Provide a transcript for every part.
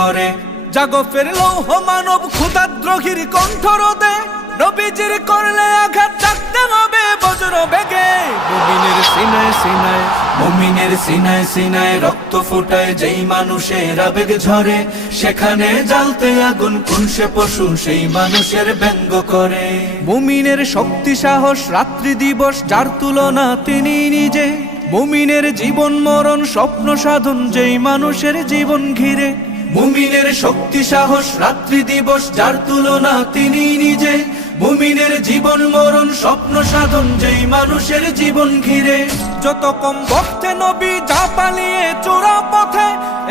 করে। জাগো ফের লৌহ মানব ক্ষুধাদ্রোহীর কণ্ঠরোধে, নবীজির করলে আঘাত ডাকতে হবে বজ্র বেগে। মুমিনের সিনায় সিনায়, মুমিনের সিনায় সিনায় রক্ত ফোটায় যেই মানুষের আবেগ ঝরে, সেখানে জ্বালতে আগুন কোন সে পশু সেই মানুষের ব্যঙ্গ করে। মুমিনের শক্তি সাহস রাত্রি দিবস যার তুলনা তিনি নিজে, মুমিনের জীবন মরণ স্বপ্ন সাধন যেই মানুষের জীবন ঘিরে। মুমিনের শক্তি সাহস রাত্রি দিবস যার তুলনা তিনি নিজে, মুমিনের জীবন মরণ স্বপ্ন সাধন যেই মানুষের জীবন ঘিরে। যত কম ভক্তে নবী যা পালিয়ে চোরা পথে,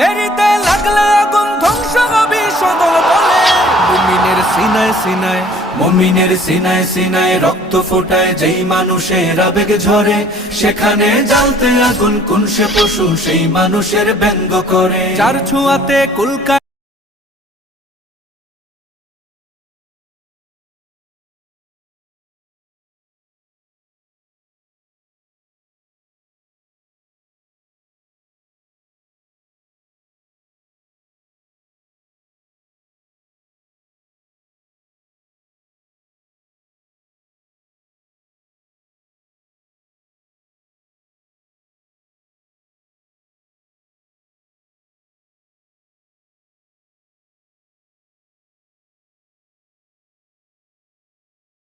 এরিতে লাগলে আগুন ধ্বংস হবে সদল বলে। মুমিনের সিনায় সিনায়, মুমিনের সিনায় সিনায় রক্ত ফোটায় যেই মানুষের আবেগ ঝরে, সেখানে জ্বালতে আগুন কোন সে পশু সেই মানুষের ব্যঙ্গ করে। যার ছোঁয়াতে কুল